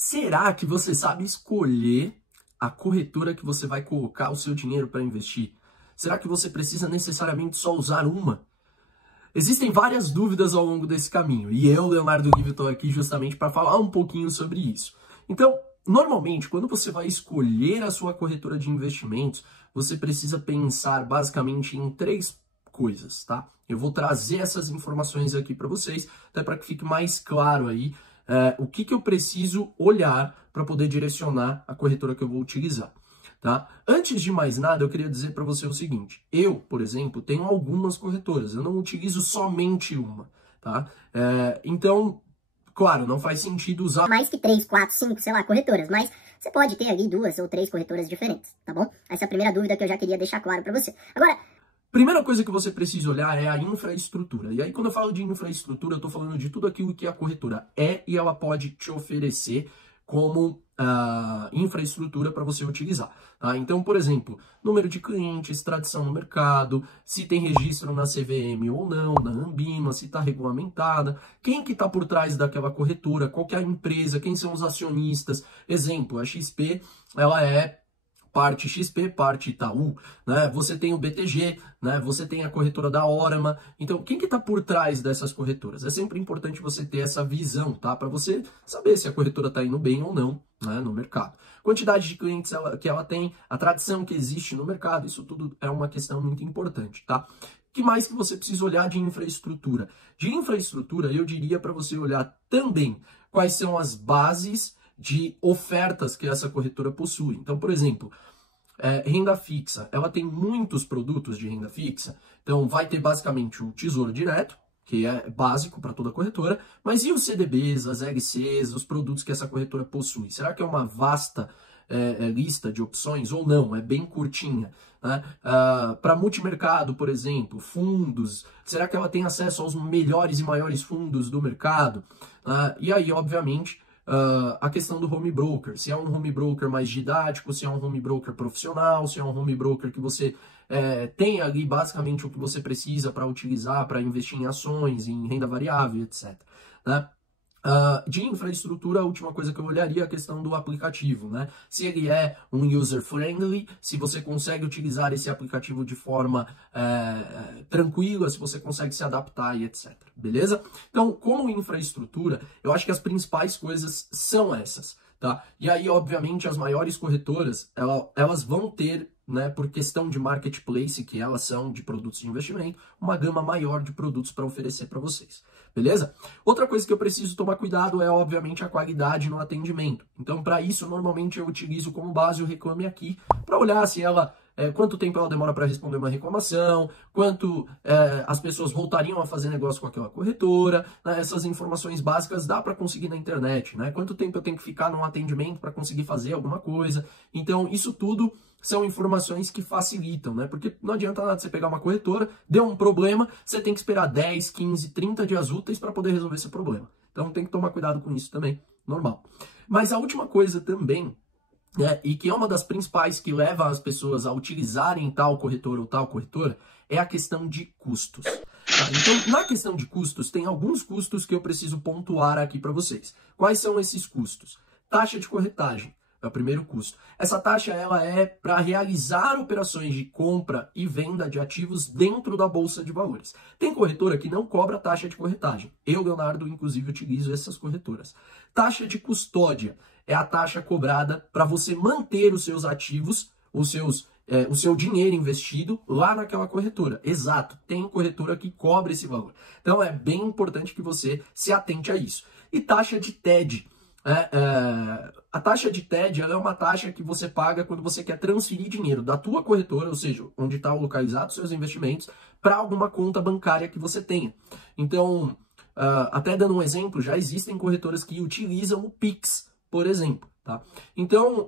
Será que você sabe escolher a corretora que você vai colocar o seu dinheiro para investir? Será que você precisa necessariamente só usar uma? Existem várias dúvidas ao longo desse caminho e eu, Leonardo Livio, estou aqui justamente para falar um pouquinho sobre isso. Então, normalmente, quando você vai escolher a sua corretora de investimentos, você precisa pensar basicamente em três coisas, tá? Eu vou trazer essas informações aqui para vocês, até para que fique mais claro aí o que eu preciso olhar para poder direcionar a corretora que eu vou utilizar. Tá? Antes de mais nada, eu queria dizer para você o seguinte: eu, por exemplo, tenho algumas corretoras, eu não utilizo somente uma, tá? Então, claro, não faz sentido usar mais que 3, 4, 5, sei lá, corretoras, mas você pode ter ali 2 ou 3 corretoras diferentes, tá bom? Essa é a primeira dúvida que eu já queria deixar claro para você. Agora, primeira coisa que você precisa olhar é a infraestrutura. E aí, quando eu falo de infraestrutura, eu estou falando de tudo aquilo que a corretora é e ela pode te oferecer como infraestrutura para você utilizar. Tá? Então, por exemplo, número de clientes, tradição no mercado, se tem registro na CVM ou não, na Anbima, se está regulamentada, quem que está por trás daquela corretora, qual que é a empresa, quem são os acionistas. Exemplo, a XP, ela é parte XP, parte Itaú, né? Você tem o BTG, né? Você tem a corretora da Orama. Então, quem que está por trás dessas corretoras? É sempre importante você ter essa visão, tá? Para você saber se a corretora está indo bem ou não, né, no mercado. Quantidade de clientes que ela tem, a tradição que existe no mercado, isso tudo é uma questão muito importante, tá? O que mais que você precisa olhar de infraestrutura? De infraestrutura, eu diria para você olhar também quais são as bases de ofertas que essa corretora possui. Então, por exemplo, renda fixa, ela tem muitos produtos de renda fixa, então vai ter basicamente o Tesouro Direto, que é básico para toda corretora, mas e os CDBs, as LCs, os produtos que essa corretora possui? Será que é uma vasta lista de opções ou não? É bem curtinha, né? Para multimercado, por exemplo, fundos, será que ela tem acesso aos melhores e maiores fundos do mercado? E aí, obviamente, a questão do home broker, se é um home broker mais didático, se é um home broker profissional, se é um home broker que você tem ali basicamente o que você precisa para utilizar, para investir em ações, em renda variável, etc. Né? De infraestrutura, a última coisa que eu olharia é a questão do aplicativo, né? Se ele é um user-friendly, se você consegue utilizar esse aplicativo de forma tranquila, se você consegue se adaptar e etc. Beleza? Então, como infraestrutura, eu acho que as principais coisas são essas, tá? E aí, obviamente, as maiores corretoras, elas vão ter, né, por questão de marketplace, que elas são de produtos de investimento, uma gama maior de produtos para oferecer para vocês. Beleza? Outra coisa que eu preciso tomar cuidado é, obviamente, a qualidade no atendimento. Então, para isso, normalmente eu utilizo como base o Reclame Aqui, para olhar se ela, quanto tempo ela demora para responder uma reclamação, quanto as pessoas voltariam a fazer negócio com aquela corretora, né? Essas informações básicas dá para conseguir na internet, né? Quanto tempo eu tenho que ficar num atendimento para conseguir fazer alguma coisa. Então, isso tudo são informações que facilitam, né? Porque não adianta nada você pegar uma corretora, deu um problema, você tem que esperar 10, 15, 30 dias úteis para poder resolver esse problema. Então tem que tomar cuidado com isso também, normal. Mas a última coisa também, né, e que é uma das principais que leva as pessoas a utilizarem tal corretora ou tal corretora, é a questão de custos. Tá? Então, na questão de custos, tem alguns custos que eu preciso pontuar aqui para vocês. Quais são esses custos? Taxa de corretagem. É o primeiro custo. Essa taxa ela é para realizar operações de compra e venda de ativos dentro da Bolsa de Valores. Tem corretora que não cobra taxa de corretagem. Eu, Leonardo, inclusive, utilizo essas corretoras. Taxa de custódia é a taxa cobrada para você manter os seus ativos, o seu dinheiro investido lá naquela corretora. Exato, tem corretora que cobra esse valor. Então é bem importante que você se atente a isso. E taxa de TED. A taxa de TED ela é uma taxa que você paga quando você quer transferir dinheiro da tua corretora, ou seja, onde está localizado os seus investimentos, para alguma conta bancária que você tenha. Então, até dando um exemplo, já existem corretoras que utilizam o Pix, por exemplo. Tá? Então,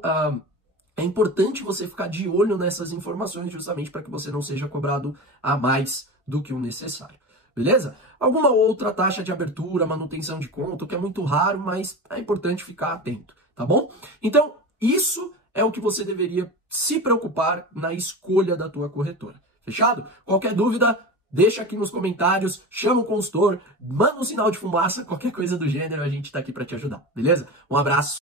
é importante você ficar de olho nessas informações justamente para que você não seja cobrado a mais do que o necessário. Beleza? Alguma outra taxa de abertura, manutenção de conta, que é muito raro, mas é importante ficar atento, tá bom? Então, isso é o que você deveria se preocupar na escolha da tua corretora. Fechado? Qualquer dúvida, deixa aqui nos comentários, chama o consultor, manda um sinal de fumaça, qualquer coisa do gênero, a gente tá aqui para te ajudar, beleza? Um abraço.